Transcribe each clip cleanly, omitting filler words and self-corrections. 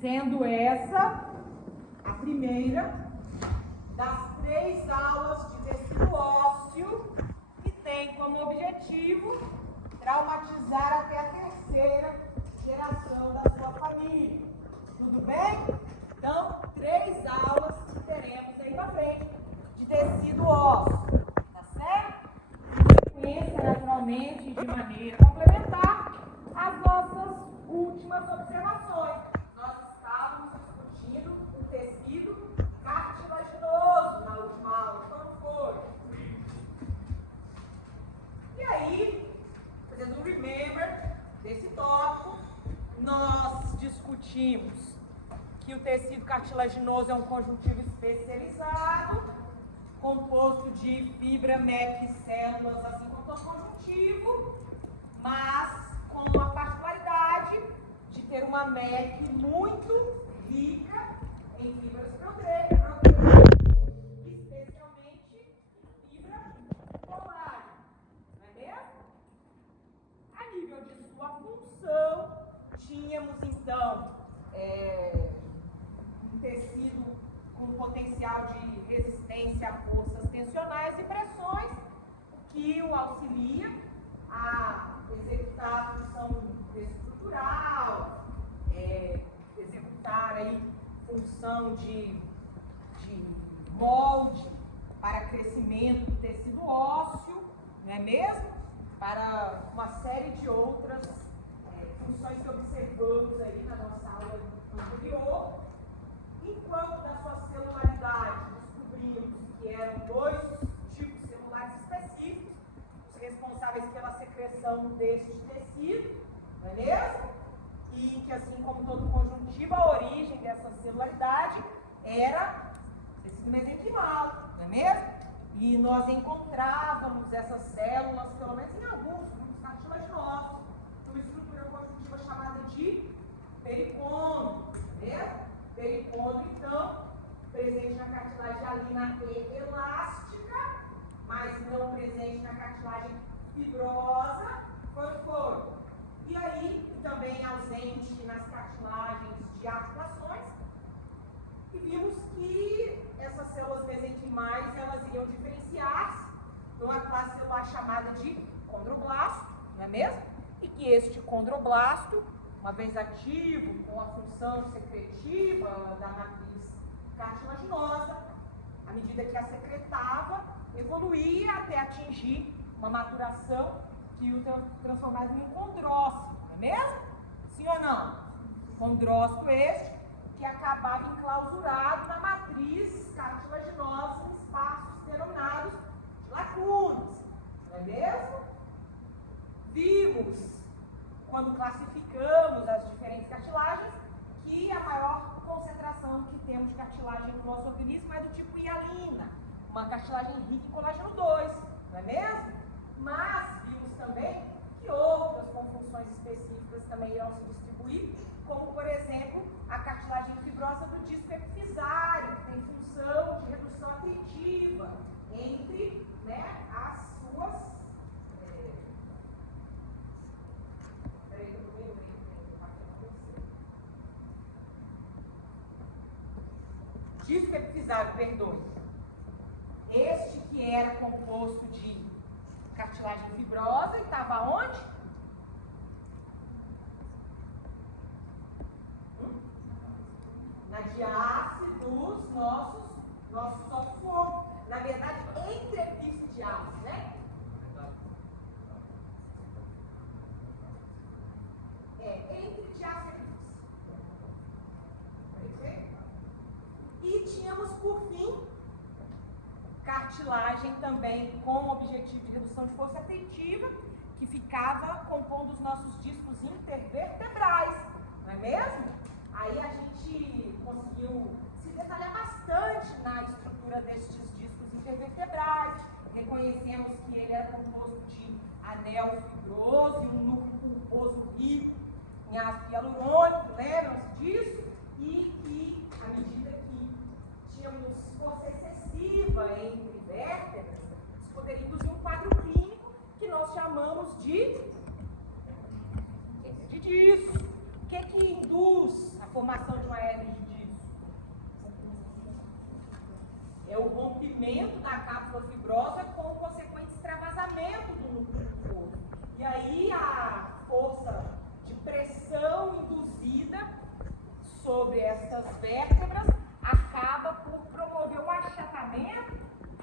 sendo essa a primeira das 3 aulas de tecido ósseo, que tem como objetivo traumatizar até a 3ª geração da sua família. Tudo bem? Então, 3 aulas que teremos aí para frente de tecido ósseo, tá certo? Sequência, naturalmente, de maneira complementar, as nossas últimas observações. Nós estávamos discutindo o tecido cartilaginoso na última aula, quando foi? E aí, fazendo um remember desse tópico, nós discutimos que o tecido cartilaginoso é um conjuntivo especializado, composto de fibra, MEC, células, assim como todo conjuntivo, mas com a particularidade de ter uma MEC muito rica em fibras proteicas, especialmente fibra colágena, não é mesmo? A nível de sua função, tínhamos então um tecido com potencial de resistência a forças tensionais e pressões, o que o auxilia a executar a função estrutural, executar aí função de molde para crescimento do tecido ósseo, não é mesmo? Para uma série de outras funções que observamos aí na nossa aula anterior. Enquanto da sua celularidade descobrimos que eram 2 tipos celulares específicos, os responsáveis pela secreção deste tecido, não é mesmo? E que, assim como todo conjuntivo, a origem dessa celularidade era tecido mesenquimal, não é mesmo? E nós encontrávamos essas células, pelo menos em alguns grupos cartilaginosos, numa estrutura conjuntiva chamada de pericôndrio, não é mesmo? Pericôndrio, então, presente na cartilagem hialina e elástica, mas não presente na cartilagem fibrosa, quando for. E aí, também ausente nas cartilagens de articulações. E vimos que essas células mesenquimais, elas iriam diferenciar-se numa classe celular chamada de condroblasto, não é mesmo? E que este condroblasto, uma vez ativo com a função secretiva da matriz cartilaginosa, à medida que a secretava, evoluía até atingir uma maturação que o transformava em um condrócito, não é mesmo? Sim ou não? Condrócito este que acabava enclausurado na matriz cartilaginosa em espaços denominados de lacunas, não é mesmo? Vimos, quando classificamos as diferentes cartilagens, que a maior concentração que temos de cartilagem no nosso organismo é do tipo hialina, uma cartilagem rica em colágeno 2, não é mesmo? Mas vimos também que outras com funções específicas também irão se distribuir, como, por exemplo, a cartilagem fibrosa do disco epifisário, que tem função de redução atritiva entre, né, as suas... Disco epifisário, perdoe. Este que era composto de cartilagem fibrosa e estava onde? Na diástase dos nossos ossos. Na verdade, entre epífice e diástase, né? Entre diástase e epífice. E tínhamos, por fim, cartilagem também com objetivo de redução de força atritiva, que ficava compondo os nossos discos intervertebrais, não é mesmo? Aí a gente conseguiu se detalhar bastante na estrutura destes discos intervertebrais, reconhecemos que ele era composto de anel fibroso e um núcleo pulposo rico em ácido hialurônico, lembram-se disso? E que, à medida que tínhamos força excessiva entre vértebras, isso poderia induzir um quadro clínico que nós chamamos de disco. O que induz a formação de uma rompimento da cápsula fibrosa com consequente extravasamento do núcleo fibroso. E aí a força de pressão induzida sobre essas vértebras acaba por promover um achatamento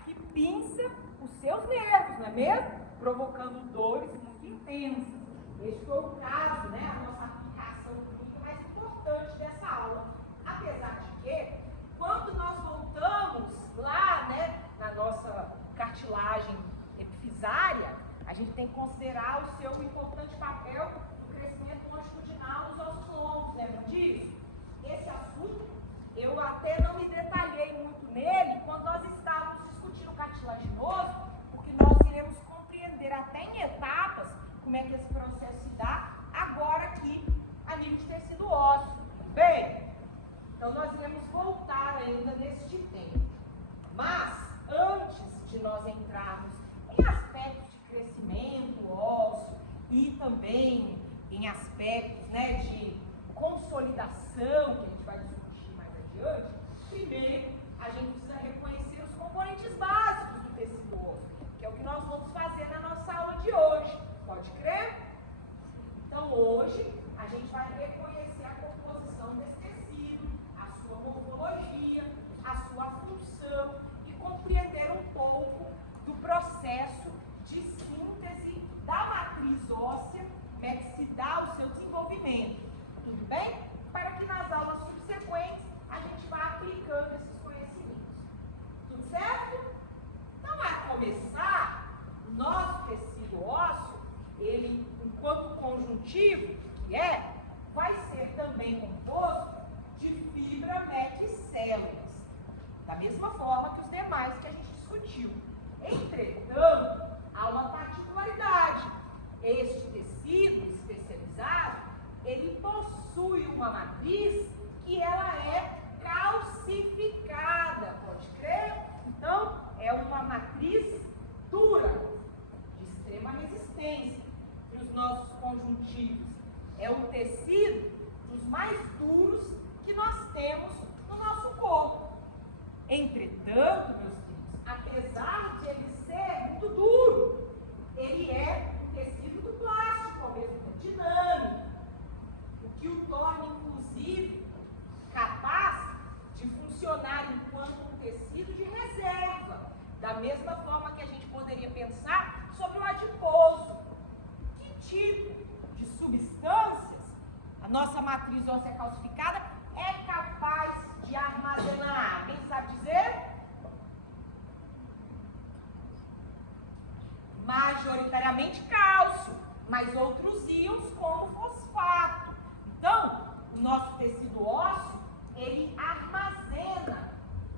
que pinça os seus nervos, não é mesmo? Provocando dores muito intensas. Este foi o caso, né, a nossa aplicação clínica mais importante dessa aula. Apesar de que, quando nós voltamos lá, né, na nossa cartilagem epifisária, a gente tem que considerar o seu importante papel no crescimento longitudinal dos ossos longos, lembram disso? Esse assunto, eu até não me detalhei muito nele quando nós estávamos discutindo o cartilaginoso, porque nós iremos compreender até em etapas como é que esse processo se dá agora aqui a nível de tecido ósseo. Bem, então nós iremos voltar ainda neste tempo. Mas, antes de nós entrarmos em aspectos de crescimento ósseo e também em aspectos, né, de consolidação, que a gente vai discutir mais adiante, primeiro a gente precisa reconhecer os componentes básicos do tecido ósseo, que é o que nós vamos fazer na nossa aula de hoje. Pode crer? Então, hoje, a gente vai reconhecer a composição desse tecido, a sua morfologia, a sua função e compreender um pouco do processo de síntese da matriz óssea, né, que se dá o seu desenvolvimento. Tudo bem? Para que nas aulas subsequentes a gente vá aplicando esses conhecimentos. Tudo certo? Então, a começar, o nosso tecido ósseo, ele, enquanto conjuntivo, que vai ser também composto de fibra, MEC e células, da mesma forma que os demais que a gente discutiu. Entretanto, há uma particularidade. Este tecido especializado, ele possui uma matriz que ela é calcificada, pode crer? Então, é uma matriz dura, de extrema resistência. E os nossos conjuntivos é o tecido dos mais duros que nós temos no nosso corpo. Entretanto, meus filhos, apesar de ele ser muito duro, ele é um tecido do plástico, ao mesmo tempo dinâmico, o que o torna, inclusive, capaz de funcionar enquanto um tecido de reserva, da mesma forma que a gente poderia pensar sobre o adiposo. Que tipo de substâncias a nossa matriz óssea calcificada é capaz de armazenar? Quem sabe dizer? Majoritariamente cálcio, mas outros íons como fosfato. Então, o nosso tecido ósseo, ele armazena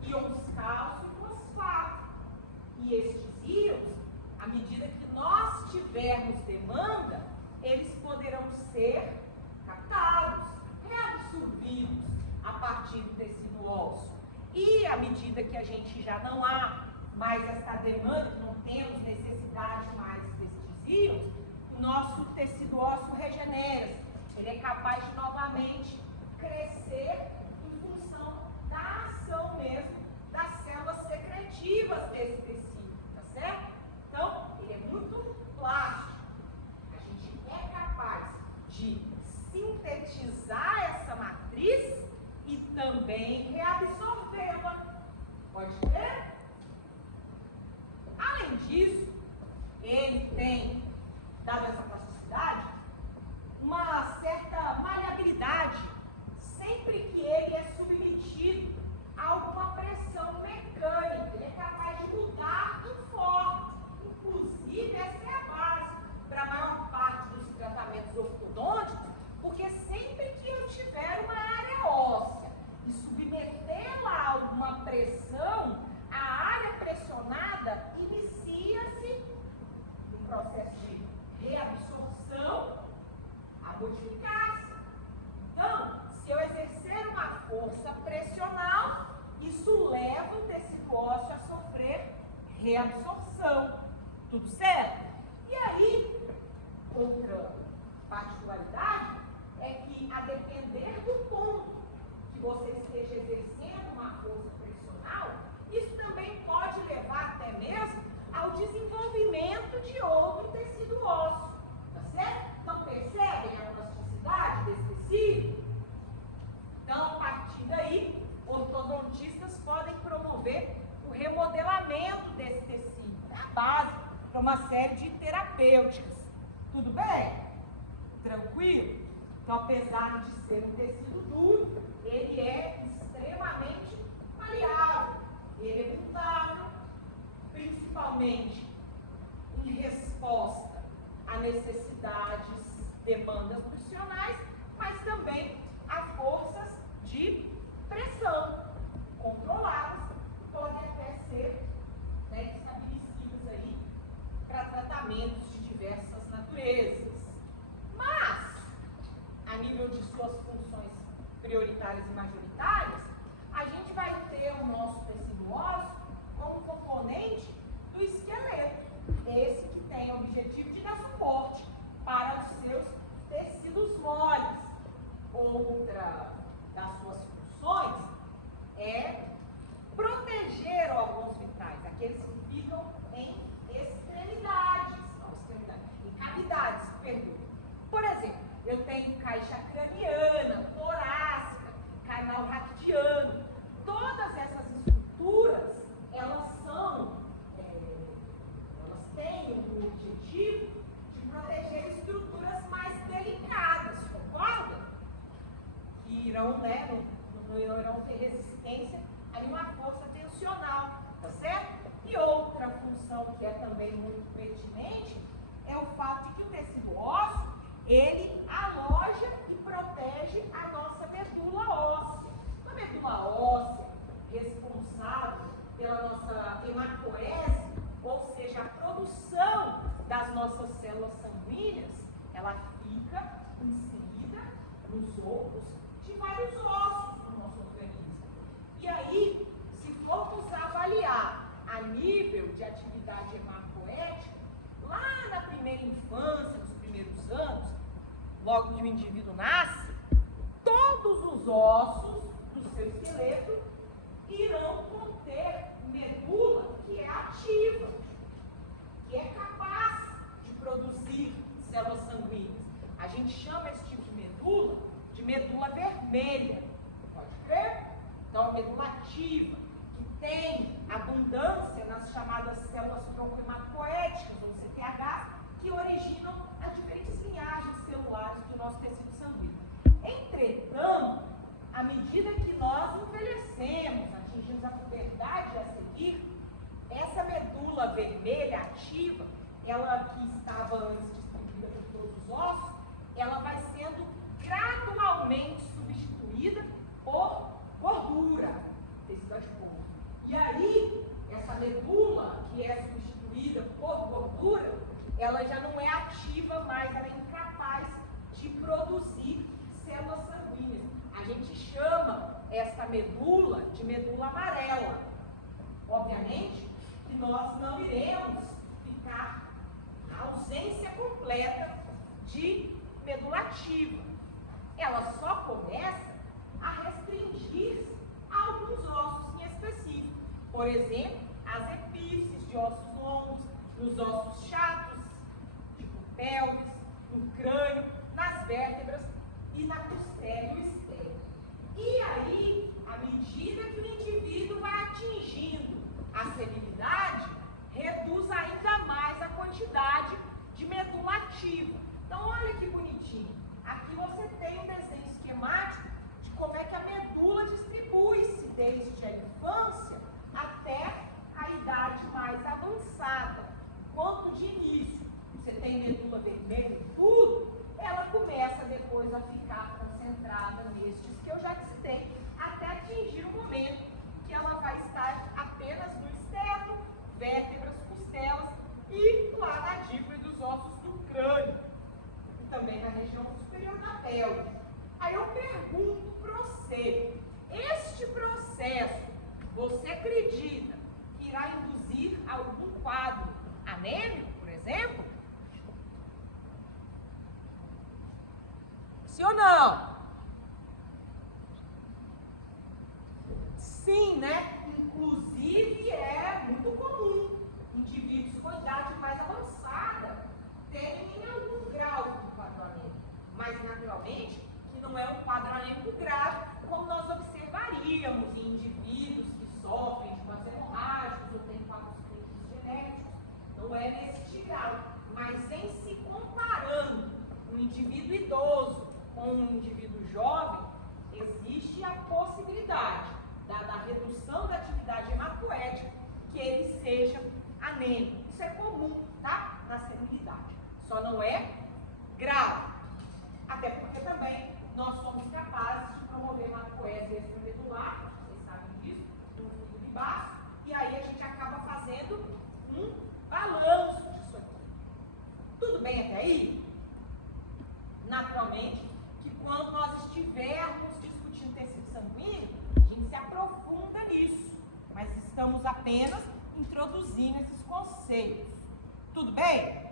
íons cálcio e fosfato. E estes íons, à medida que nós tivermos demanda, eles poderão ser captados, reabsorvidos a partir do tecido ósseo. E à medida que a gente já não há mais essa demanda, que não temos necessidade mais desses íons, o nosso tecido ósseo regenera-se. Ele é capaz de novamente crescer em função da ação mesmo das células secretivas desse tecido, tá certo? Então, ele é muito plástico. A gente é capaz de sintetizar essa matriz e também reabsorvê-la. Pode ver? Além disso, ele tem, dada essa plasticidade, uma certa maleabilidade sempre que ele é submetido a alguma pressão mecânica. Ele é capaz de mudar de forma. Inclusive, essa é a base para a maior parte dos tratamentos ortodônticos, porque sempre que eu tiver uma área óssea e submetê-la a alguma pressão, a área pressionada inicia-se no processo de reabsorção a modificar-se. Então, se eu exercer uma força pressional, isso leva o tecido ósseo a sofrer reabsorção. Tudo certo? E aí, outra particularidade é que, a depender do ponto que você esteja exercendo uma força pressional, isso também pode levar promover o remodelamento desse tecido, é a base para uma série de terapêuticas. Tudo bem? Tranquilo? Então, apesar de ser um tecido duro, ele é extremamente maleável, ele é mutável, principalmente em resposta a necessidades, demandas nutricionais, mas também a forças de pressão controladas, que podem até ser estabelecidas aí para tratamentos de diversas naturezas. Mas, a nível de suas funções prioritárias e majoritárias, a gente vai ter o nosso tecido ósseo como componente do esqueleto, esse que tem o objetivo de dar suporte para os seus tecidos moles. Outra das suas funções é proteger órgãos vitais, aqueles que ficam em em cavidades, perdão. Por exemplo, eu tenho caixa craniana, torácica, canal raquidiano. Todas essas estruturas, elas têm o objetivo de proteger estruturas mais delicadas, concorda? Que irão, não irão ter resistência a nenhuma força tensional, tá certo? E outra função que é também muito pertinente é o fato de que o tecido ósseo, ele aloja e protege a nossa medula óssea. A medula óssea, responsável pela nossa hematoese, ou seja, a produção das nossas células sanguíneas, ela fica inserida nos ossos de vários ossos do nosso organismo. E aí, se formos avaliar a nível de atividade hematopoética, lá na primeira infância, nos primeiros anos, logo que o indivíduo nasce, todos os ossos do seu esqueleto irão conter medula que é ativa, que é capaz de produzir células sanguíneas. A gente chama esse tipo de medula vermelha, pode crer? Então, a medula ativa, que tem abundância nas chamadas células tronco-hematopoéticas, ou CTH, que originam as diferentes linhagens celulares do nosso tecido sanguíneo. Entretanto, à medida que nós envelhecemos, atingimos a puberdade a seguir, essa medula vermelha ativa, ela que estava antes distribuída por todos os ossos, ela vai sendo gradualmente substituída por gordura, tecido adiposo. E aí, essa medula que é substituída por gordura, ela já não é ativa mais, ela é incapaz de produzir células sanguíneas. A gente chama essa medula de medula amarela. Obviamente que nós não iremos ficar na ausência completa de medula ativa. Ela só começa a restringir alguns ossos em específico. Por exemplo, as epífises de ossos longos, nos ossos chatos, tipo pelvis, no crânio, nas vértebras e na costela e o esternum. E aí, à medida que o indivíduo vai atingindo a senilidade, reduz ainda mais a quantidade de medula ativa. Então, olha que bonitinho. Aqui você tem um desenho esquemático de como é que a medula distribui-se desde a infância até a idade mais avançada. Enquanto de início você tem medula vermelha em tudo, ela começa depois a ficar concentrada nestes que eu já citei, até atingir o momento que ela vai estar apenas no externo, vértebras, costelas e lá na dípare dos ossos do crânio, e também na região superior da pelve. Aí eu pergunto para você, este processo, você acredita que irá induzir algum quadro anêmico, por exemplo? Sim ou não? Sim, né? Inclusive é muito comum indivíduos com idade mais avançada terem em algum grau de quadro anêmico, mas naturalmente que não é um quadro anêmico grave, como nós observaríamos em indivíduos que sofrem de uma num indivíduo jovem, existe a possibilidade, dada a redução da atividade hematopoética, que ele seja anêmico. Isso é comum, tá? Na senilidade. Só não é grave. Até porque também nós somos capazes de promover hematopoese extramedular, vocês sabem disso, no fígado de baixo, e aí a gente acaba fazendo um balanço disso aqui. Tudo bem até aí? Naturalmente que quando nós estivermos discutindo tecido sanguíneo, a gente se aprofunda nisso, mas estamos apenas introduzindo esses conceitos. Tudo bem?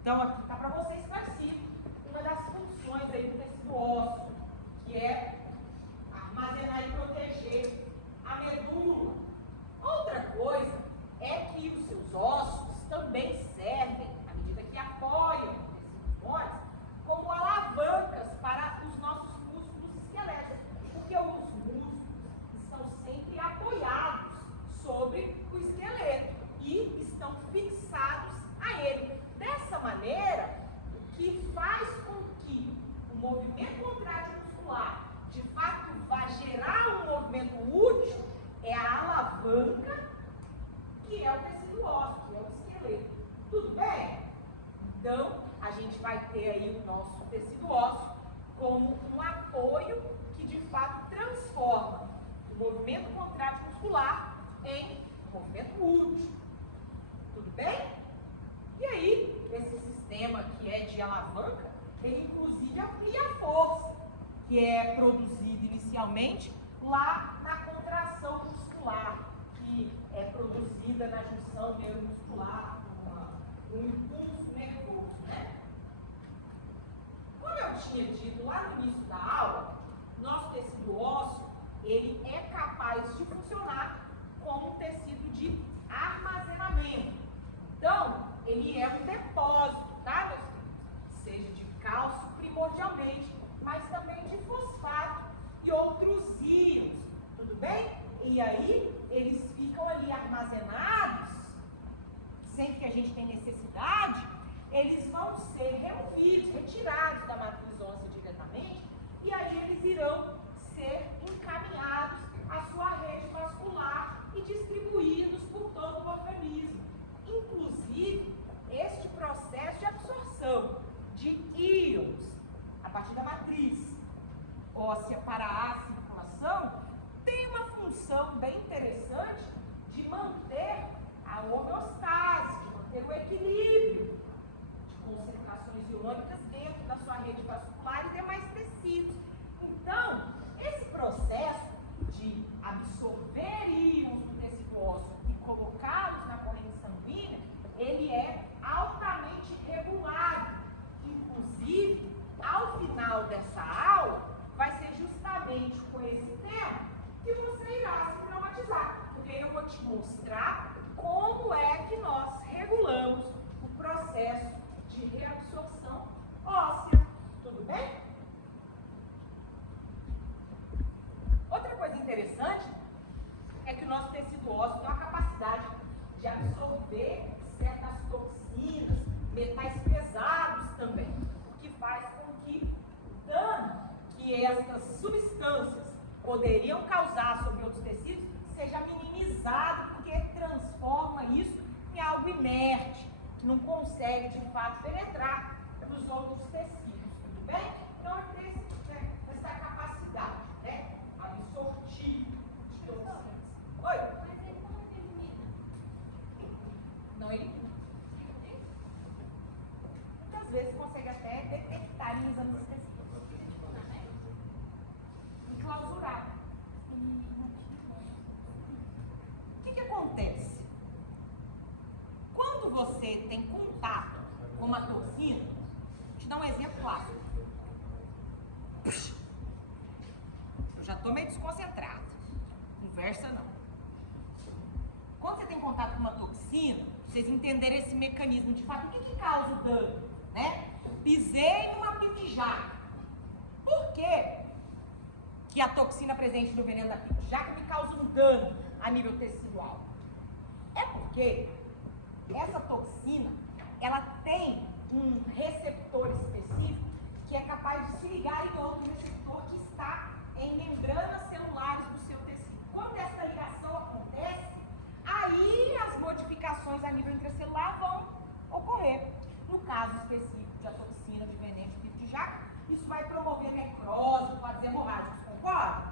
Então aqui está para vocês esclarecido uma das funções aí do tecido ósseo, que é armazenar e proteger a medula. Outra coisa é que os seus ossos também servem, à medida que apoiam o tecido moles, como alavancas para os nossos músculos esqueléticos, porque os músculos estão sempre apoiados sobre o esqueleto e estão fixados a ele. Dessa maneira, o que faz com que o movimento contrátil muscular de fato vá gerar um movimento útil é a alavanca, que é o tecido ósseo, que é o esqueleto. Tudo bem? Então, a gente vai ter aí o nosso tecido ósseo como um apoio que de fato transforma o movimento contrátil muscular em um movimento útil. Tudo bem? E aí, esse sistema que é de alavanca, ele inclusive amplia a força, que é produzida inicialmente lá na contração muscular, que é produzida na junção neuromuscular, um impulso nervoso, né? Como eu tinha dito lá no início da aula, nosso tecido ósseo, ele é capaz de funcionar como um tecido de armazenamento. Então, ele é um depósito, tá, meus filhos? Seja de cálcio primordialmente, mas também de fosfato e outros íons, tudo bem? E aí, eles ficam ali armazenados, sempre que a gente tem necessidade, eles vão ser removidos, retirados da matriz óssea diretamente, e aí eles irão ser encaminhados à sua rede vascular e distribuídos por todo o organismo. Inclusive, este processo de absorção de íons a partir da matriz óssea para a circulação tem uma função bem interessante de manter a homeostase, de manter o equilíbrio de concentrações iônicas dentro da sua rede vascular e demais tecidos. Então, esse processo de absorver íons do tecido ósseo e colocá-los na corrente sanguínea, ele é altamente regulado. Inclusive, ao final dessa aula, vai ser justamente com esse tema que você irá se traumatizar, porque eu vou te mostrar como é que nós regulamos o processo de reabsorção óssea. Tudo bem? Outra coisa interessante é que o nosso tecido ósseo tem uma capacidade de absorver certas toxinas, metais pesados também, o que faz com que o dano que estas substâncias poderiam causar sobre outros tecidos seja minimizado, porque transforma isso em algo inerte, que não consegue de fato penetrar nos outros tecidos, tudo bem? Então é ter essa capacidade, né, absortiva de toxinas. Oi? Mas ele não elimina. Não elimina. Muitas vezes consegue até detectar em exames específicos. Enclausurar. O que acontece? Quando você tem contato com uma toxina, vou te dar um exemplo clássico. Eu já estou meio desconcentrada. Conversa não. Quando você tem contato com uma toxina, vocês entenderem esse mecanismo, de fato, o que causa o dano, né? Pisei numa pitijaca. Por quê que a toxina presente no veneno da pitijaca me causa um dano a nível tecidual? É porque essa toxina, ela tem um receptor específico que é capaz de se ligar em outro receptor que está em membranas celulares do seu tecido. Quando essa ligação acontece, aí as modificações a nível intracelular vão ocorrer. No caso específico de toxina de veneno de pico de jaca, isso vai promover necrose, quadros hemorrágicos, concorda?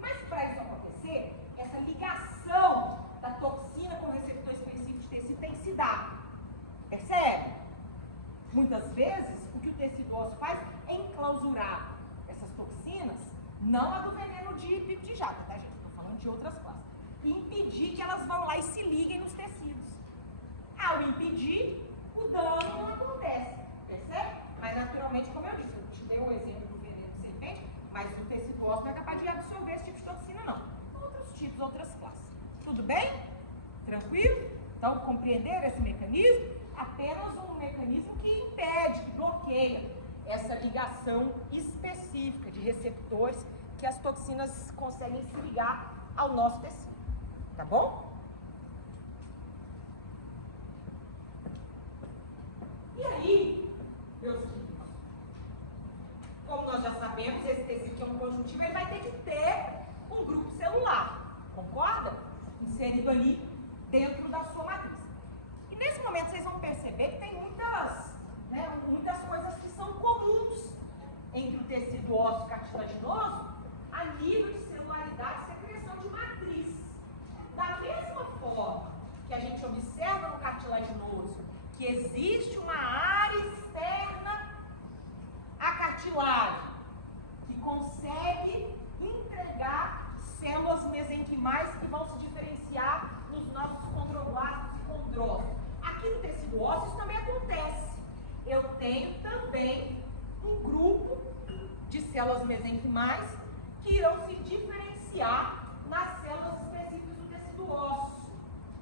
Mas para isso acontecer, essa ligação da toxina com o receptor específico de tecido tem que se dar. Percebe? Muitas vezes, o que o tecido ósseo faz é enclausurar essas toxinas, não a do veneno de pico de jaca, tá, gente? Estou falando de outras classes. E impedir que elas vão lá e se liguem nos tecidos. Ao impedir, o dano não acontece, percebe? Mas naturalmente, como eu disse, eu te dei um exemplo do veneno de serpente, mas o tecido ósseo não é capaz de absorver esse tipo de toxina, não. Outros tipos, outras classes. Tudo bem? Tranquilo? Então, compreender esse mecanismo? Apenas um mecanismo que impede, que bloqueia essa ligação específica de receptores que as toxinas conseguem se ligar ao nosso tecido. Tá bom? E aí, meus queridos, como nós já sabemos, esse tecido que é um conjuntivo, ele vai ter que ter um grupo celular, concorda? Inserido ali dentro da sua matriz. E nesse momento vocês vão perceber que tem muitas coisas que são comuns entre o tecido ósseo cartilaginoso a nível de celularidade e secreção de matriz. Da mesma forma que a gente observa no cartilaginoso que existe uma área externa à cartilagem que consegue entregar células mesenquimais que vão se diferenciar nos nossos condroblastos e condrócitos. Aqui no tecido ósseo isso também acontece. Eu tenho também um grupo de células mesenquimais que irão se diferenciar nas células específicas do tecido ósseo.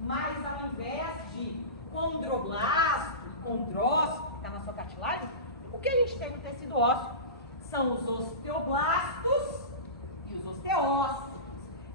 Mas ao invés de condroblasto e condrócito, que está na sua cartilagem, o que a gente tem no tecido ósseo são os osteoblastos e os osteócitos.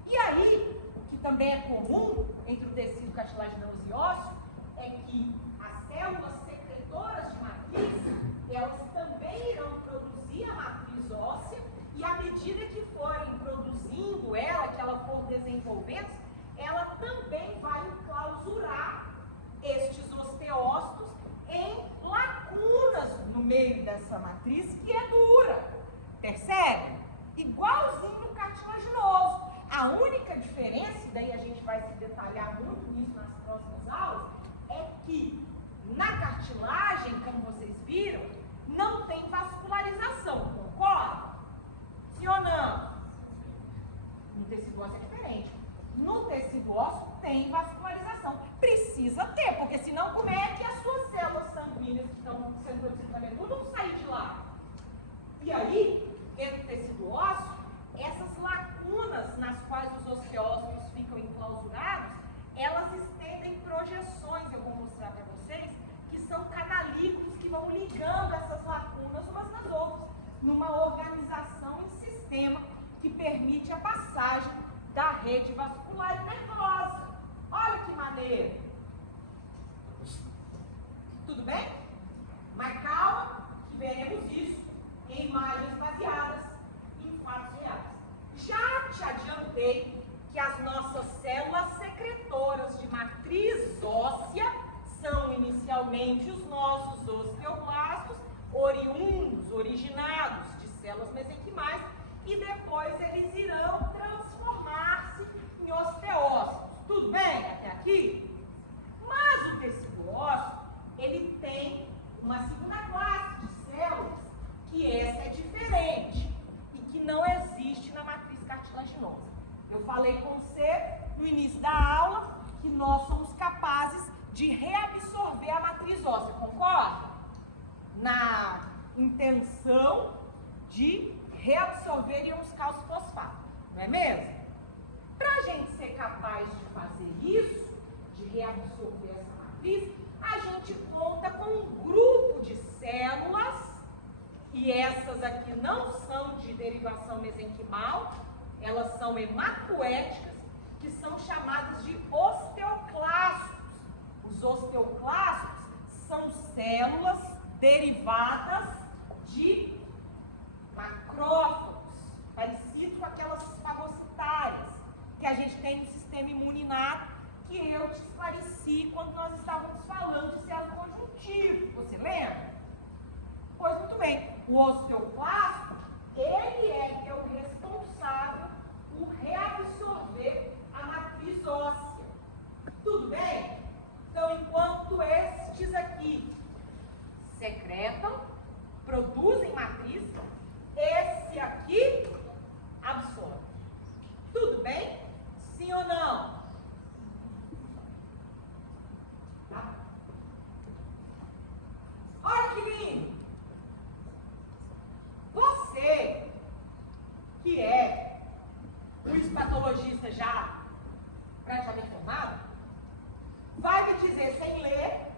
E aí, o que também é comum entre o tecido cartilaginoso e ósseo é que as células secretoras de matriz, elas também irão produzir a matriz óssea e à medida que forem produzindo ela, que ela for desenvolvendo, ela também vai enclausurar estes osteócitos em lacunas no meio dessa matriz que é dura. Percebe? Igualzinho no cartilaginoso. A única diferença, e daí a gente vai se detalhar muito nisso nas próximas aulas, é que na cartilagem, como vocês viram, não tem vascularização, concorda? Sim ou não? No tecido ósseo é diferente. No tecido ósseo tem vascularização. Precisa ter, porque senão como é que as suas células sanguíneas que estão sendo produzidas na medula vão sair de lá? E aí, dentro do tecido ósseo, essas lacunas nas quais os osteócitos ficam enclausurados, elas estendem projeções, eu vou mostrar para vocês, que são canalículos que vão ligando essas lacunas umas nas outras, numa organização em sistema que permite a passagem da rede vascular e nervosa. Olha que maneiro! Tudo bem? Mas calma, que veremos isso em imagens baseadas em fatos reais. Já te adiantei que as nossas células secretoras de matriz óssea são inicialmente os nossos osteoblastos, originados de células mesenquimais, e depois eles irão transformar-se em osteócitos. Tudo bem até aqui? Mas o tecido ósseo, ele tem uma segunda classe de células, que essa é diferente e que não existe na matriz cartilaginosa. Eu falei com você no início da aula que nós somos capazes de reabsorver a matriz óssea, concorda? Na intenção de reabsorver íons calcifosfato, não é mesmo? Para a gente ser capaz de fazer isso, de reabsorver essa matriz, a gente conta com um grupo de células, e essas aqui não são de derivação mesenquimal, elas são hematoéticas, que são chamadas de osteoclastos. Os osteoclastos são células derivadas de macrófagos, parecidos com aquelas fagocitárias que a gente tem no sistema imune inato, que eu te esclareci quando nós estávamos falando de célula conjuntiva. Você lembra? Pois muito bem, o osteoclasto, ele é o responsável por reabsorver a matriz óssea. Tudo bem? Então, enquanto estes aqui secretam, produzem matriz, esse aqui absorve. Tudo bem? Sim ou não? Tá? Olha que lindo! Você, que é um histopatologista já praticamente formado, vai me dizer, sem ler,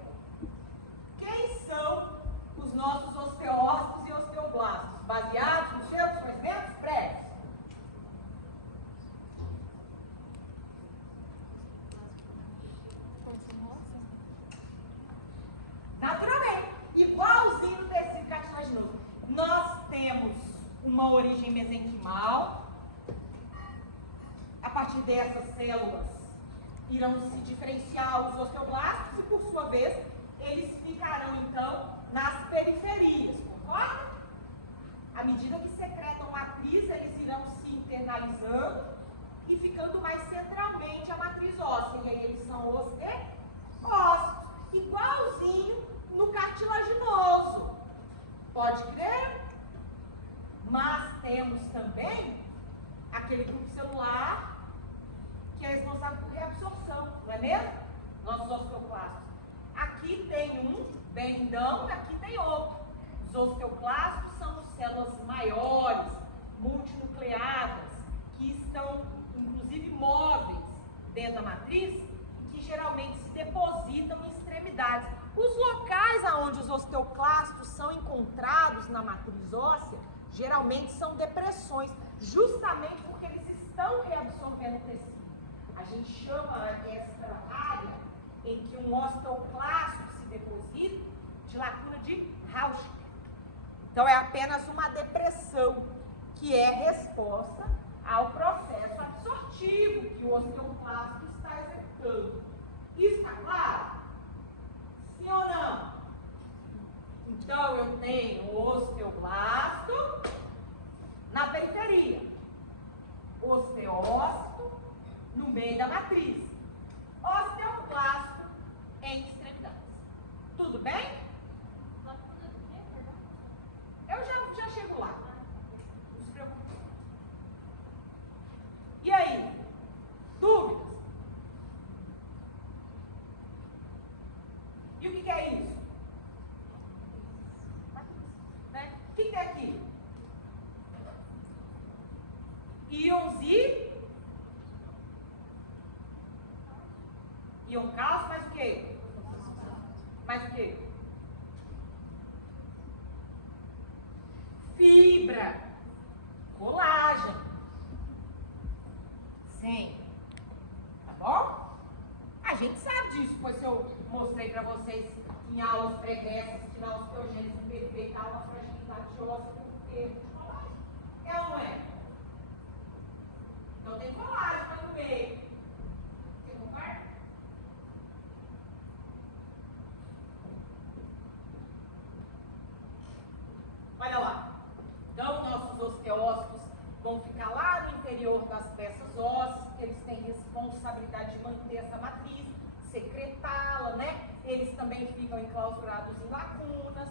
quem são os nossos osteócitos e osteoblastos, baseados nos seus conhecimentos prévios. Naturalmente, igualzinho no tecido cartilaginoso. Nós temos uma origem mesenquimal. A partir dessas células irão se diferenciar os osteoblastos e, por sua vez, eles ficarão, então, nas periferias, concorda? À medida que secretam matriz, eles irão se internalizando e ficando mais centralmente a matriz óssea. E aí eles são osteócitos, igualzinho no cartilaginoso. Pode crer? Mas temos também aquele grupo celular que é responsável por reabsorção, não é mesmo? Nossos osteoclastos. Aqui tem um bendão, aqui tem outro. Os osteoclastos são células maiores, multinucleadas, que estão, inclusive, móveis dentro da matriz e que geralmente se depositam em extremidades. Os locais onde os osteoclastos são encontrados na matriz óssea, geralmente são depressões, justamente porque eles estão reabsorvendo o tecido. A gente chama esta área em que um osteoclasto se deposita de lacuna de Rausch. Então, é apenas uma depressão que é resposta ao processo absortivo que o osteoclasto está executando. Isso está claro? Sim ou não? Então, eu tenho o osteoblasto na periferia, osteócito no meio da matriz, osteoclasto em extremidades. Tudo bem? Eu já chego lá. Não se preocupe. E aí? Dúvidas? E o que é isso? Né? O que tem aqui? Íons e íon cálcio, mais o quê? Mais o quê? Fibra, colágeno. Sim. Tá bom? A gente sabe disso, pois eu mostrei para vocês em aulas pregressas que na osteogênese perfeita há uma fragilidade óssea por termo de colágeno. É ou não é? Então tem colágeno lá no meio. Você concorda? Olha lá. Então, nossos osteócitos vão ficar lá no interior das peças ósseas, porque eles têm responsabilidade de manter essa matriz, secretá-la, né? Eles também ficam enclausurados em lacunas.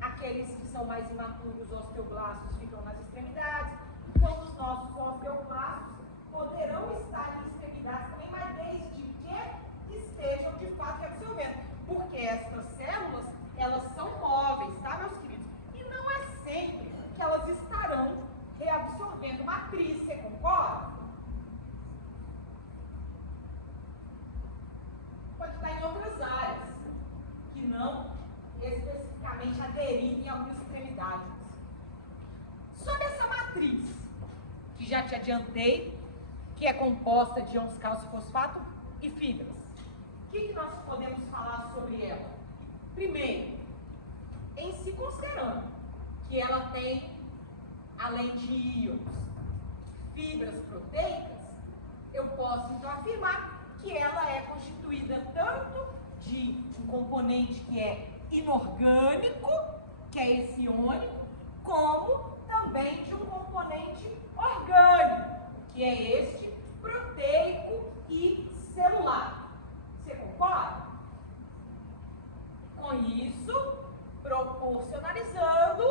Aqueles que são mais imaturos, os osteoblastos, ficam nas extremidades. Enquanto os nossos osteoblastos poderão estar em extremidades também, mas desde que estejam de fato reabsorvendo. Porque estas células, elas são móveis, tá, meus queridos? E não é sempre que elas estarão reabsorvendo matriz, você concorda? Pode estar em outras áreas, que não especificamente aderindo em alguma extremidade. Sobre essa matriz, que já te adiantei, que é composta de íons cálcio e fosfato e fibras. O que nós podemos falar sobre ela? Primeiro, em se considerando que ela tem além de íons, fibras proteicas, eu posso então afirmar que ela é constituída tanto de um componente que é inorgânico, que é esse iônico, como também de um componente orgânico, que é este proteico e celular. Você concorda? Com isso, proporcionalizando,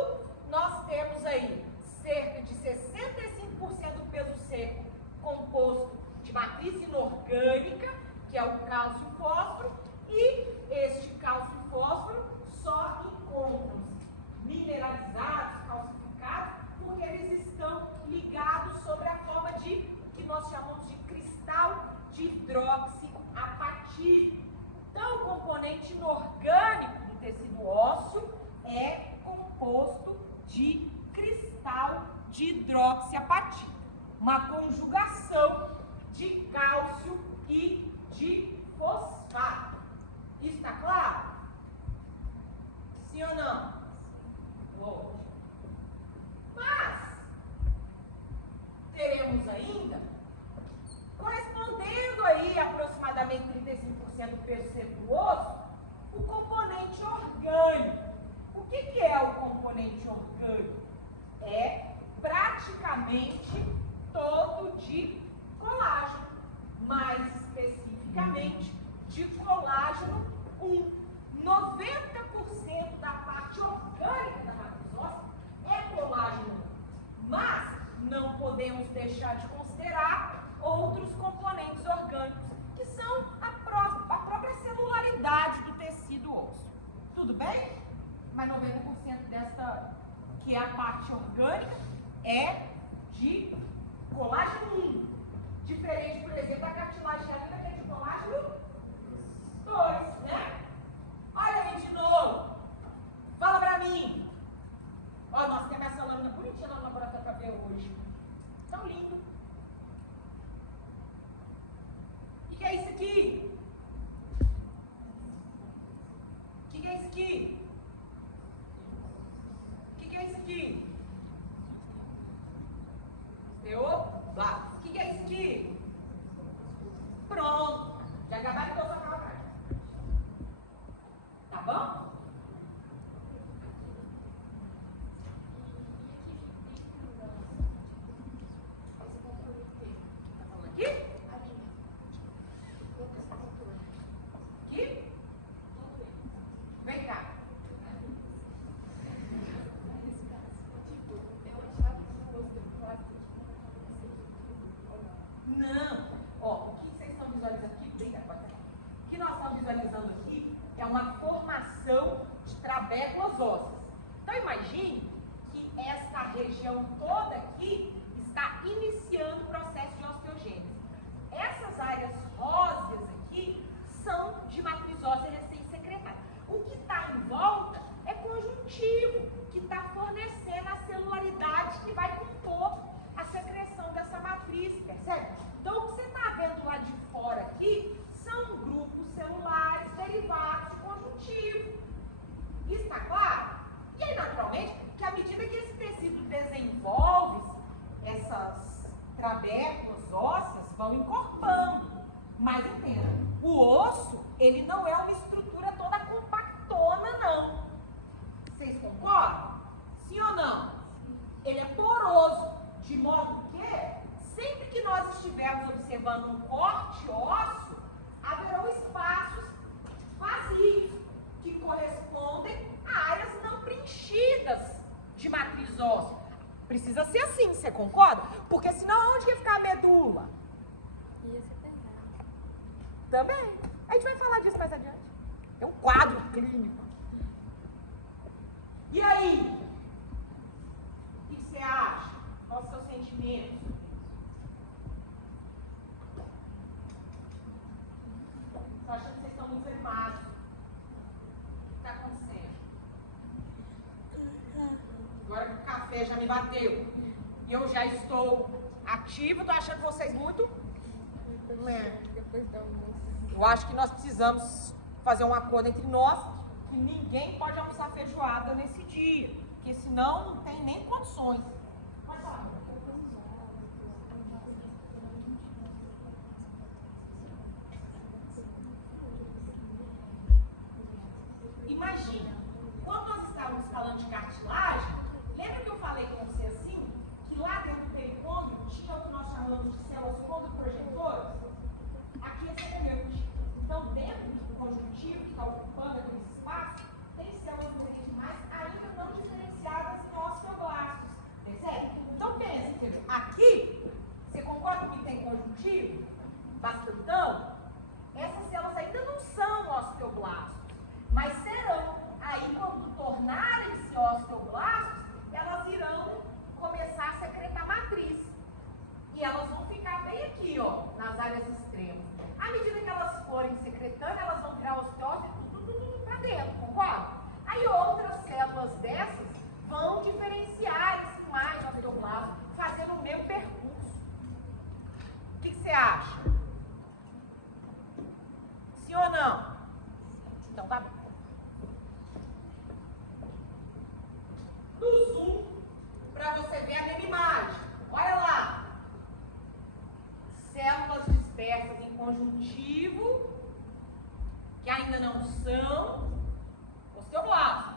nós temos aí cerca de 65% do peso seco composto de matriz inorgânica, que é o cálcio e fósforo, e este cálcio e fósforo só encontram-se mineralizados, calcificados, porque eles estão ligados sobre a forma de que nós chamamos de cristal de hidroxiapatídeo. Então, o componente inorgânico do tecido ósseo é composto de cristal de hidroxiapatídeo, uma conjugação de cálcio e de fosfato. Isso está claro? Sim ou não? Ótimo. Mas teremos ainda, correspondendo aí a aproximadamente 35% do peso seco do osso, o componente orgânico. O que é o componente orgânico? É praticamente todo de colágeno, mais especificamente de colágeno 1. 90% da parte orgânica da matriz óssea é colágeno 1, mas não podemos deixar de considerar outros componentes orgânicos, que são a própria celularidade do tecido ósseo. Tudo bem? Mas 90% dessa, que é a parte orgânica, é de colágeno 1. Diferente, por exemplo, da cartilagem hialina, que é de colágeno 2, né? Olha aí de novo. Fala pra mim. Ó, nós temos essa lâmina bonitinha lá no laboratório pra ver hoje. Tão lindo. O que é isso aqui? O que é isso aqui? O que é isso aqui? Opa! O que é isso aqui? Pronto. Já gabaritou sua prova prática. Tá bom? Aqui? Aqui? Vem cá. Não. Ó, o que vocês estão visualizando aqui? Bem, o que nós estamos visualizando aqui é uma formação de trabéculas ósseas. Então imagine que essa região toda aqui está iniciando o processo de osteogênese. Essas áreas róseas aqui são de matriz óssea recém-secretada. O que está em volta é conjuntivo, que está fornecendo a celularidade que vai compor a secreção dessa matriz, percebe? Então o que você está vendo lá de fora aqui são grupos celulares derivados de conjuntivo. Isso está claro? E aí, naturalmente, que à medida que esse tecido desenvolve-se, essas trabéculas ósseas vão encorpando. Mas entenda, o osso, ele não é uma estrutura toda compactona, não. Vocês concordam? Sim ou não? Ele é poroso, de modo que, sempre que nós estivermos observando um corte ósseo, haverão espaços vazios, que correspondem a áreas não preenchidas de matriz óssea. Precisa ser assim, você concorda? Porque senão onde ia ficar a medula? Ia ser pesado. Também. A gente vai falar disso mais adiante. É um quadro clínico. E aí? O que você acha? Quais os seus sentimentos? Estou achando que vocês estão muito animados. O que está acontecendo? Agora que o café já me bateu e eu já estou ativo, estou achando vocês muito... Depois da almoço. Eu acho que nós precisamos fazer um acordo entre nós que ninguém pode almoçar feijoada nesse dia, porque senão não tem nem condições. Imagina, quando nós estávamos falando de cartilagem, lembra que eu falei com você assim, que lá dentro do pericôndrio tinha o que nós chamamos de células condroprojetoras? Aqui é semelhante. Então, dentro do conjuntivo que está ocupando aquele espaço, tem células mesenquimais ainda não diferenciadas em osteoblastos. Percebe? Então, pensa, entendeu? Aqui, você concorda que tem conjuntivo? Bastantão? Essas células ainda não são osteoblastos, mas serão. Aí, quando tornarem-se osteoblastos, elas irão começar a secretar matriz. E elas vão ficar bem aqui, ó, nas áreas extremas. À medida que elas forem secretando, elas vão virar osteose e tudo para dentro, concorda? Aí outras células dessas vão diferenciar-se mais osteoblasto, fazendo o mesmo percurso. O que você acha? Sim ou não? Então tá bom. No zoom, para você ver a mesma imagem. Olha lá. Células dispersas em conjuntivo, que ainda não são osteoblastos.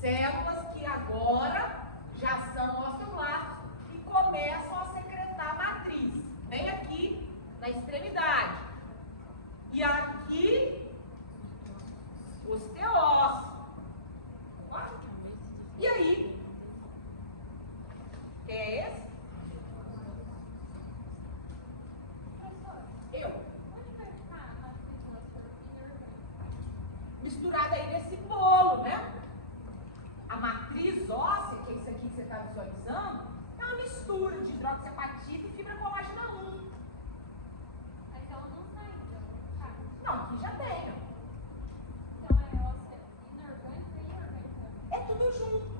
Células que agora já são osteoblastos e começam a secretar matriz. Bem aqui na extremidade. E aqui, osteócito. E aí? Quem é esse? Eu. Misturada aí nesse bolo, né? A matriz óssea, que é isso aqui que você está visualizando, é uma mistura de hidroxiapatita e fibra colágena 1. Mas ela não sai, então. Não, aqui já tem, ó. Então é óssea inorgânica e orgânica. É tudo junto.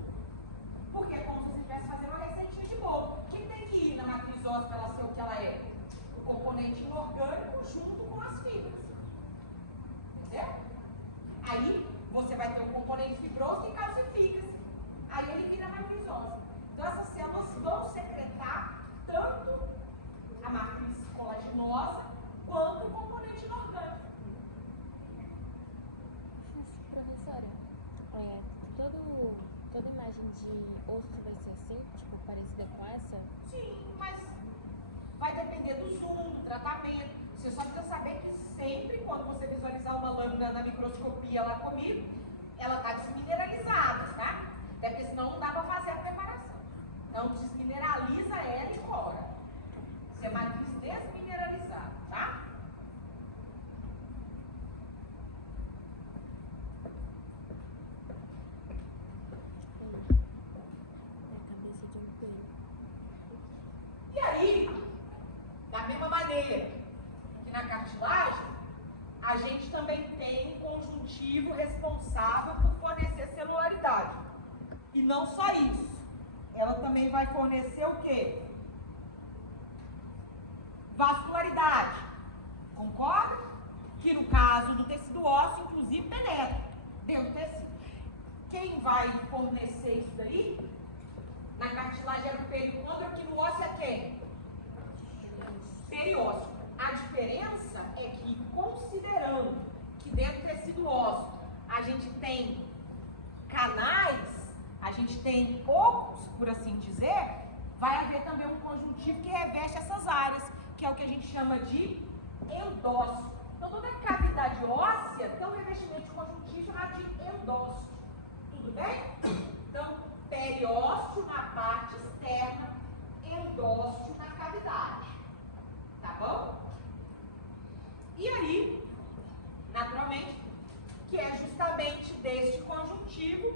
Porque é como se você estivesse fazendo uma receitinha de bolo. O que tem que ir na matriz óssea para ela ser o que ela é? O componente inorgânico junto com as fibras. Entendeu? Aí você vai ter um componente fibroso que calcifica-se. Aí ele vira matriz óssea. Então essas células vão secretar tanto a matriz colaginosa quanto o componente inorgânico. Professora, toda imagem de osso vai ser assim, tipo, parecida com essa? Sim, mas vai depender do zoom, do tratamento. Você só precisa saber que sempre quando você visualizar uma lâmina na microscopia lá comigo, ela está desmineralizada, tá? Até porque senão não dá para fazer a preparação. Então desmineraliza ela e fora. Isso é matriz desmineralizada, tá? E aí, da mesma maneira que na cartilagem, a gente também tem um conjuntivo responsável por fornecer celularidade. E não só isso, ela também vai fornecer o quê? Vascularidade. Concorda? Que no caso do tecido ósseo, inclusive, penetra dentro do tecido. Quem vai fornecer isso daí? Na cartilagem era o pericôndrio, aqui no ósseo é quem? Periósteo. A diferença é que, considerando que dentro do tecido ósseo a gente tem canais, a gente tem poucos, por assim dizer, vai haver também um conjuntivo que reveste essas áreas, que é o que a gente chama de endócito. Então, toda cavidade óssea tem um revestimento de conjuntivo chamado de endócito. Tudo bem? Então, periósteo na parte externa, endócito na cavidade. Tá bom? E aí, naturalmente, que é justamente deste conjuntivo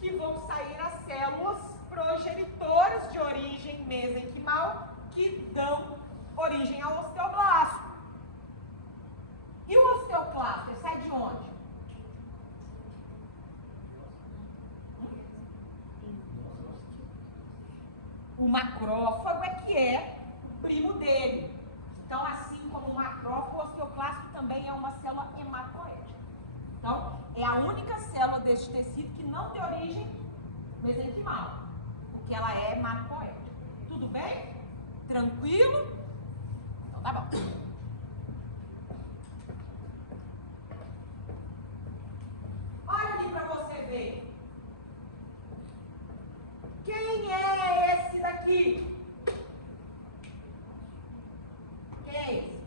que vão sair as células progenitoras de origem mesenquimal que dão origem ao osteoblasto. E o osteoclasto, ele sai de onde? O macrófago é que é o primo dele. Então, assim como o macrófago, o osteoclasto também é uma célula hematopoética. Então, é a única célula deste tecido que não tem origem mesenquimal, porque ela é hematopoética. Tudo bem? Tranquilo? Então tá bom. Olha ali para você ver. Quem é esse daqui? Quem é esse?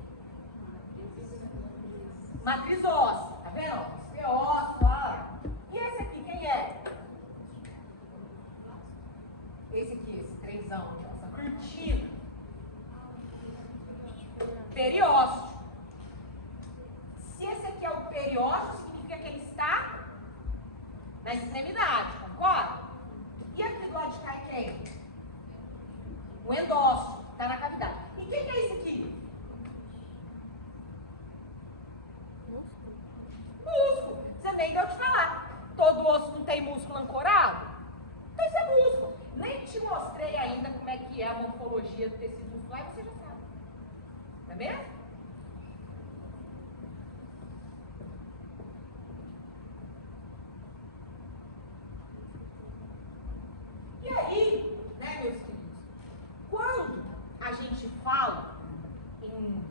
Matriz óssea. Tá vendo? Esse é ósseo, ó. E esse aqui, quem é? Esse aqui, esse trêsão, essa cortina. Periósteo. Se esse aqui é o periósteo, significa que ele está na extremidade, concorda? E aqui do lado de cá é quem? O endósteo, está na cavidade. E quem que é esse aqui? Músculo. Você nem deu de falar. Todo osso não tem músculo ancorado? Então isso é músculo. Nem te mostrei ainda como é que é a morfologia do tecido muscular e você já sabe. Tá vendo? E aí, né, meus queridos, quando a gente fala em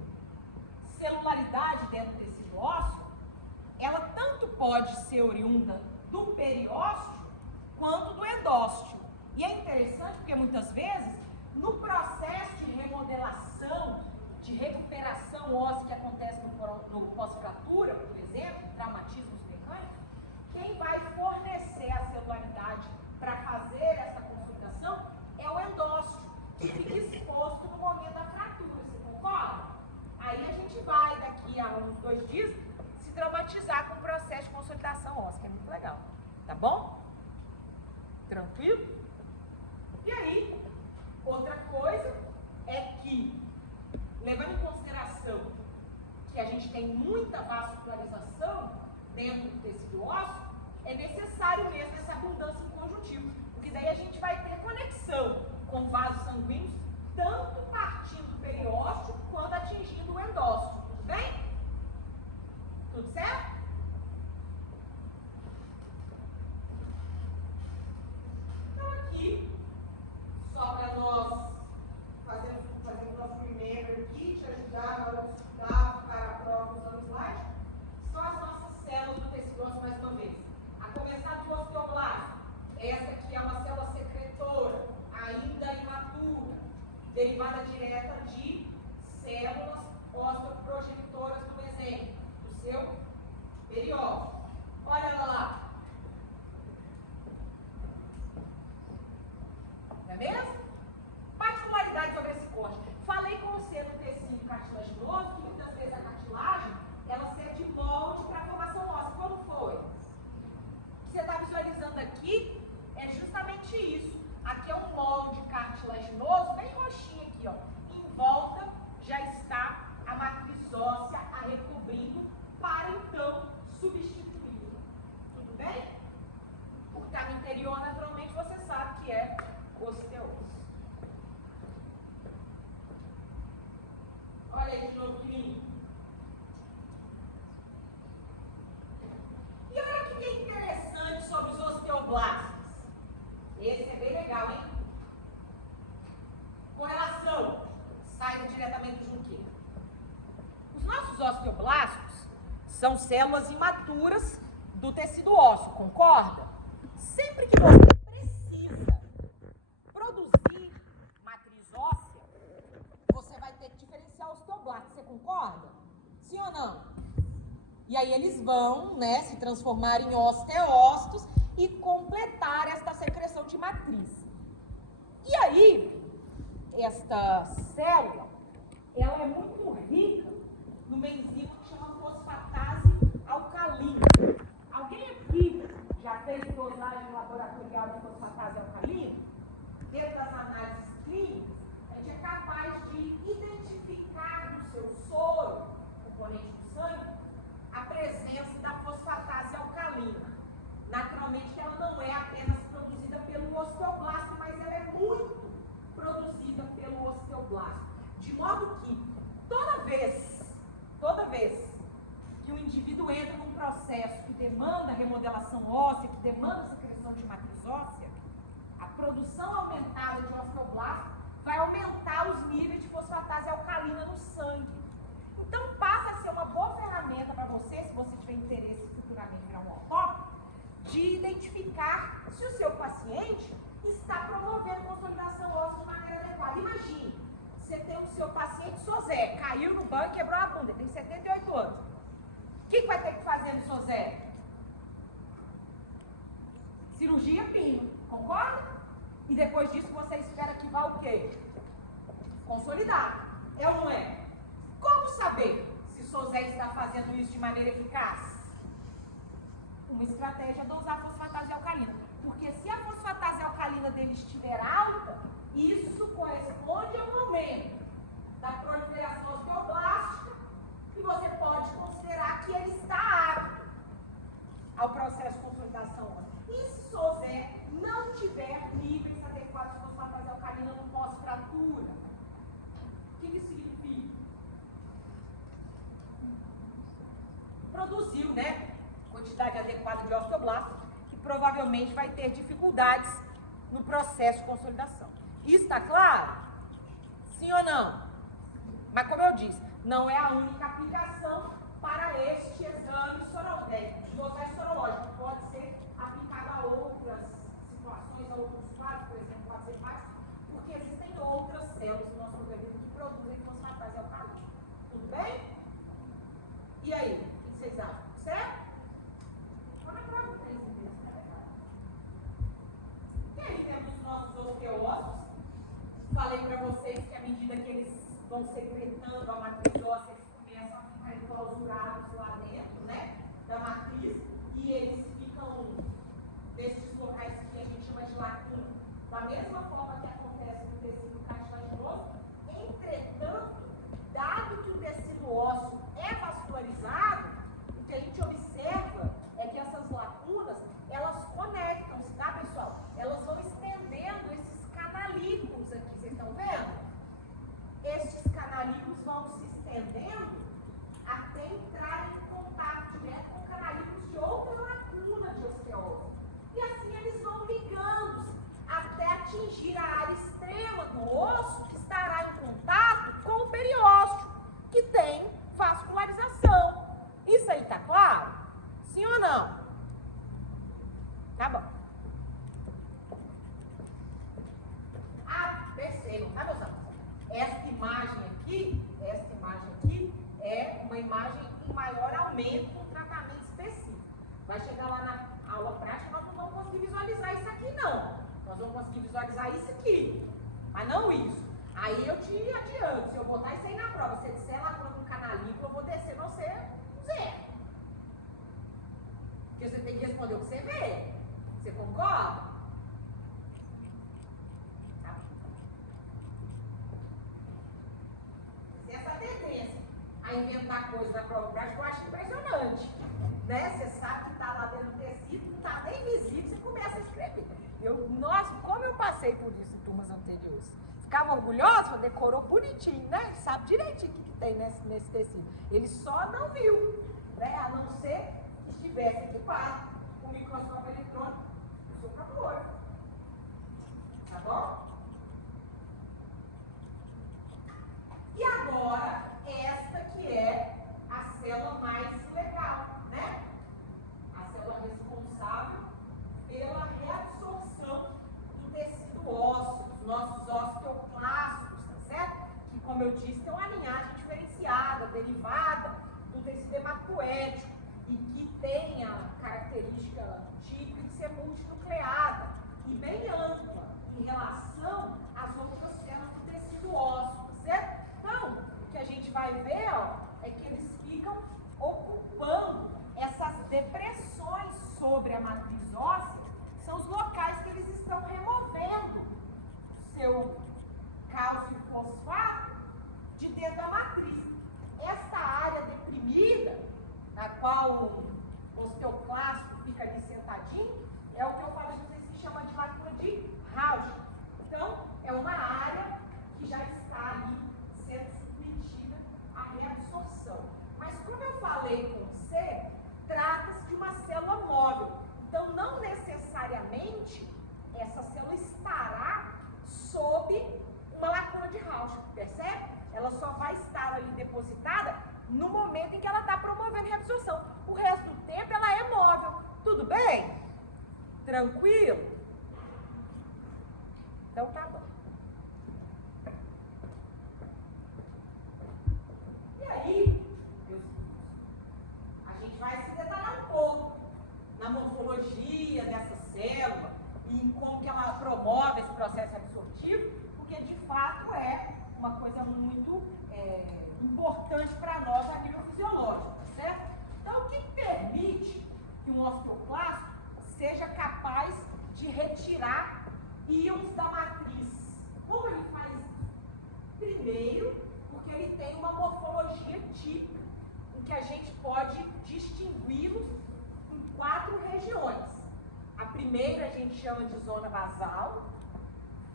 celularidade dentro do tecido ósseo, ela tanto pode ser oriunda do periósteo quanto do endósteo. E é interessante porque muitas vezes, no processo de remodelação, de recuperação óssea que acontece no pós-fratura, por exemplo, traumatismos mecânicos, quem vai fornecer a celularidade para fazer essa consolidação é o endósteo, que fica exposto no momento da fratura, você concorda? Aí a gente vai, daqui a uns 2 dias, se traumatizar com o processo de consolidação óssea, que é muito legal, tá bom? Tranquilo? E aí, outra coisa é que, levando em consideração que a gente tem muita vascularização dentro do tecido ósseo, é necessário mesmo essa abundância em conjuntivo, porque daí a gente vai ter conexão com vasos sanguíneos, tanto partindo do periósteo quanto atingindo o endósteo, tudo bem? Tudo certo? Então aqui, só para nós fazer o nosso primeiro aqui, te ajudar na hora de estudar para a prova usando slide, são as nossas células do tecido ósseo mais uma vez. A começar do osteoblasto, essa aqui é uma célula secretora, ainda imatura, derivada direta de células osteoprogetoras do mesênio, do seu periósteo. Olha ela lá. Não é mesmo? Particularidade sobre esse corte. Falei com você no tecido cartilaginoso que muitas vezes a cartilagem ela serve de molde para a formação óssea. Como foi? O que você está visualizando aqui é justamente isso. Aqui é um molde cartilaginoso, bem roxinho aqui, ó. Em volta já está a matriz óssea a recobrindo para então substituí-la. Tudo bem? Por estar no interior, naturalmente, você sabe que é osteosso. Olha aí de novo que lindo. E olha o que é interessante sobre os osteoblastos. Esse é bem legal, hein? Correlação. Saiba diretamente do quê? Os nossos osteoblastos são células imaturas do tecido ósseo, concorda? Sempre que você precisa produzir matriz óssea, você vai ter que diferenciar o osteoblasto, você concorda? Sim ou não? E aí eles vão, né, se transformar em osteócitos e completar esta secreção de matriz. E aí, esta célula, ela é muito rica numa enzima que chama fosfatase alcalina. Alguém aqui já fez dosagem laboratorial de fosfatase alcalina? Dentro das análises clínicas, a gente é capaz de identificar no seu soro, componente do sangue, a presença da fosfatase alcalina. Naturalmente, ela não é apenas produzida pelo osteoblasto, mas ela é muito produzida pelo osteoblasto. De modo que, toda vez que o indivíduo entra num processo que demanda remodelação óssea, que demanda secreção de matriz óssea, a produção aumentada de osteoblasto vai aumentar os níveis de fosfatase alcalina no sangue. Então passa a ser uma boa ferramenta para você, se você tiver interesse futuramente em virar um ortó, de identificar se o seu paciente está promovendo consolidação óssea de maneira adequada. Imagine, você tem o seu paciente Sozé, caiu no banco e quebrou a bunda, tem 78 anos. O que vai ter que fazer no Sozé? Cirurgia pino, concorda? E depois disso você espera que vá o quê? Consolidar. É ou não é? Como saber se Sozé está fazendo isso de maneira eficaz? Uma estratégia de usar fosfatase alcalina. Porque se a fosfatase alcalina dele estiver alta, isso corresponde ao aumento da proliferação osteoblástica e você pode considerar que ele está apto ao processo de consolidação óssea. E se Sozé não tiver níveis adequados de fosfatase alcalina no pós-fratura? O que isso significa? Produziu, né? Quantidade adequada de osteoblastos, que provavelmente vai ter dificuldades no processo de consolidação. Isso está claro? Sim ou não? Mas como eu disse, não é a única aplicação para este exame sorológico. De dosagem sorológica pode ser aplicado a outras situações, a outros quadros, por exemplo, quadros hepáticos, porque existem outras células no nosso organismo que produzem fosfatase alcalina. Tudo bem? E aí, o que vocês acham? Certo? E aí temos os nossos osteócitos. Falei para vocês que à medida que eles vão secretando a matriz óssea, eles começam a ficar enclausurados lá dentro, né, da matriz, e eles ficam nesses locais que a gente chama de lacuna, da mesma forma que acontece no tecido cartilaginoso. Entretanto, dado que o tecido ósseo é vascularizado, o que a gente observa é que essas lacunas, elas conectam-se, tá, pessoal? Elas vão estendendo esses canalículos aqui, vocês estão vendo? Estes canalículos vão se estendendo até entrar em contato direto com canalículos de outra lacuna de osteose. E assim eles vão ligando-se até atingir a área extrema do osso, que estará em contato com o periósteo, que tem vascularização. Isso aí tá claro? Sim ou não? Tá bom. Percebam, tá, meus amigos? Esta imagem aqui é uma imagem em maior aumento no tratamento específico. Vai chegar lá na aula prática, nós não vamos conseguir visualizar isso aqui, não. Nós vamos conseguir visualizar isso aqui, mas não isso. Aí eu te adianto, se eu botar isso aí na prova, se você disser lá com um canalículo, eu vou descer você zero. Porque você tem que responder o que você vê. Você concorda? Tá. Essa tendência a inventar coisas na prova prática eu acho impressionante. Né? Você sabe que está lá dentro do tecido, não está nem visível, você começa a escrever. Nossa, como eu passei por isso em turmas anteriores. Ficava orgulhosa, decorou bonitinho, né? Sabe direitinho o que tem nesse tecido. Ele só não viu, né? A não ser que estivesse equipado com o microscópio eletrônico do seu próprio olho. Tá bom? E agora, esta que é a célula mais legal, né? A célula responsável pela reabsorção do tecido ósseo, dos nossos osteoclastos, tá certo? Que, como eu disse, tem uma linhagem diferenciada, derivada do tecido hematopoético e que tem a característica típica de ser multinucleada e bem ampla em relação às outras células do tecido ósseo, tá certo? Então, o que a gente vai ver, ó, é que eles ficam ocupando essas depressões sobre a matriz óssea, são os locais que eles estão removendo seu cálcio e fosfato de dentro da matriz. Esta área deprimida, na qual o osteoclasto fica ali sentadinho, é o que eu falei para vocês que chama de lacuna de Rausch. Então, é uma área que já está ali sendo submetida à reabsorção. Mas como eu falei com você, trata-se de uma célula móvel. Então, não necessariamente essa célula estará sob uma só vai estar ali depositada no momento em que ela está promovendo reabsorção. O resto do tempo ela é móvel. Tudo bem? Tranquilo? Então tá bom. E aí, a gente vai se detalhar um pouco na morfologia dessa célula e em como que ela promove esse processo absortivo, porque de fato é uma coisa muito importante para nós a nível fisiológico, tá certo? Então, o que permite que um osteoclasto seja capaz de retirar íons da matriz? Como ele faz isso? Primeiro, porque ele tem uma morfologia típica, em que a gente pode distingui-los em 4 regiões. A primeira a gente chama de zona basal.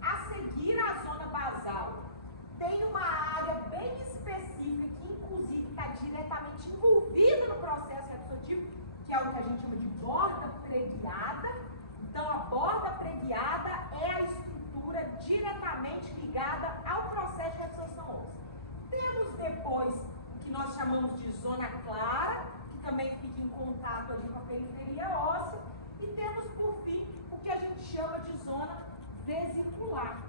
A seguir à zona basal, tem uma área bem específica que inclusive está diretamente envolvida no processo absortivo, que é o que a gente chama de borda preguiada. Então, a borda preguiada é a estrutura diretamente ligada ao processo de absorção óssea. Temos depois o que nós chamamos de zona clara, que também fica em contato ali com a periferia óssea. E temos, por fim, o que a gente chama de zona vesicular.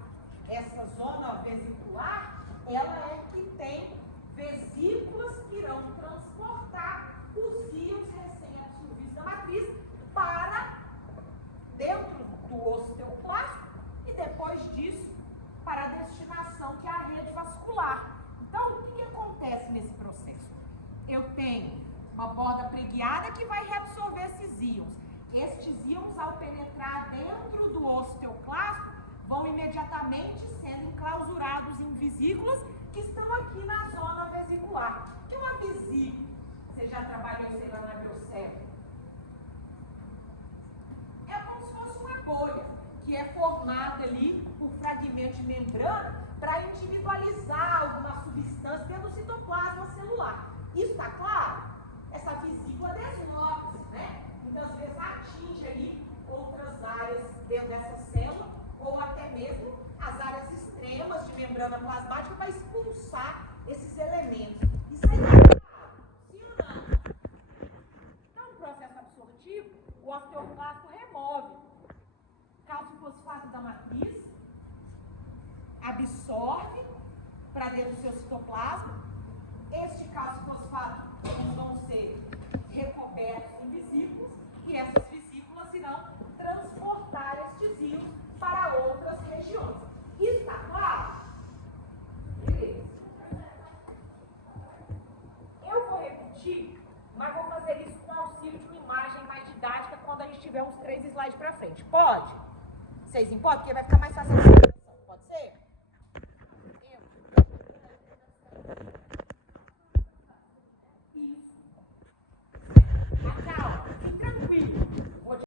Essa zona vesicular, ela é que tem vesículas que irão transportar os íons recém-absorvidos da matriz para dentro do osteoclasto e depois disso para a destinação que é a rede vascular. Então, o que acontece nesse processo? Eu tenho uma borda preguiada que vai reabsorver esses íons. Estes íons, ao penetrar dentro do osteoclasto, vão imediatamente sendo enclausurados em vesículas que estão aqui na zona vesicular. O que é uma vesícula? Você já trabalhou, sei lá, na biocéfalo? É como se fosse uma bolha, que é formada ali por fragmentos de membrana para individualizar alguma substância dentro do citoplasma celular. Isso está claro? Essa vesícula desloca-se, né? Muitas vezes atinge ali outras áreas dentro dessa célula, ou até mesmo as áreas extremas de membrana plasmática para expulsar esses elementos. Isso aí é claro, sim ou não? Então, no processo absortivo, o osteoclasto remove cálcio fosfato da matriz, absorve para dentro do seu citoplasma. Este cálcio fosfato vão ser recobertos em vesículas e essas vesículas irão transportar estes íons para outras regiões. Isso está claro? Beleza. Eu vou repetir, mas vou fazer isso com auxílio de uma imagem mais didática quando a gente tiver uns 3 slides para frente. Pode? Vocês importam? Porque vai ficar mais fácil a apresentação. Pode ser? Eu.